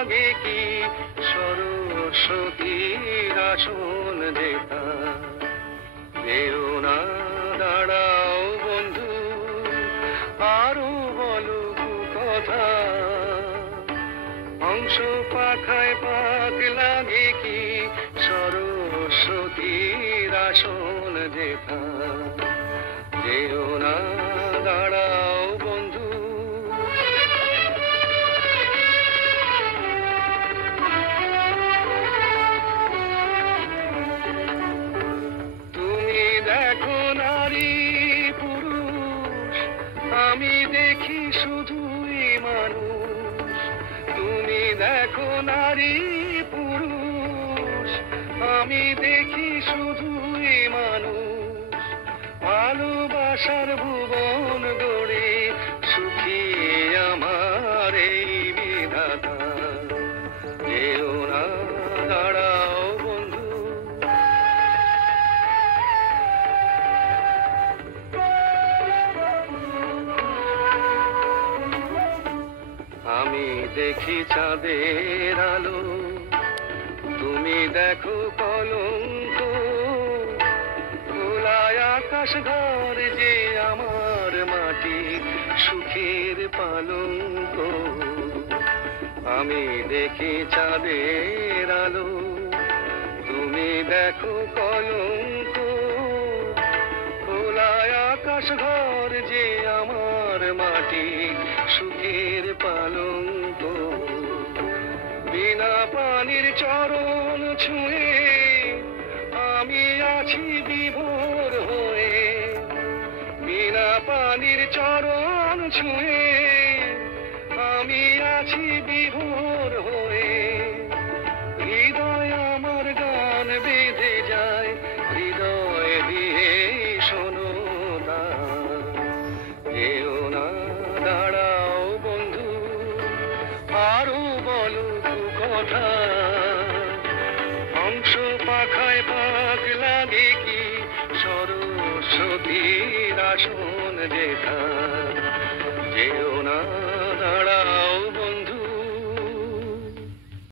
লাগে কি সরস্বতীর আসন যেথা। যেও না, দাঁড়াও বন্ধু, আরো বলো কথা। হংস পাখায় পাক লাগে কি সরস্বতীর আসন যেথা। যেও না, দাঁড়াও বন্ধু। তুমি দেখো নারী পুরুষ, আমি দেখি শুধুই মানুষ। তুমি দেখো নারী পুরুষ, আমি দেখি শুধুই মানুষ। ভালোবাসার ভুবন গড়ে সুখী আমার এই বিধাতা। যেও না, দাঁড়াও বন্ধু। আমি দেখি চাঁদের আলো, তুমি দেখো কলঙ্ক। খোলায় আকাশ ঘর যে আমার মাটি, সুখের পালঙ্ক। আমি দেখি চাঁদের আলো, তুমি দেখো কলঙ্ক। খোলায় আকাশ ঘর যে আমার মাটি, সুখের পালঙ্ক। বিনা পানির চরণ ছুঁয়ে আমি আছি বিভোর হয়ে। বিনা পানির চরণ ছুঁয়ে আমি আছি বিভোর হয়ে। হৃদয় আমার গান বেঁধে যায়, হৃদয় দিয়ে শোনো না। যেও না, দাঁড়াও বন্ধু, আরো বলো কথা। হংস পাখায় পাক লাগে কি সরস্বতীর আসন যেথা। যেও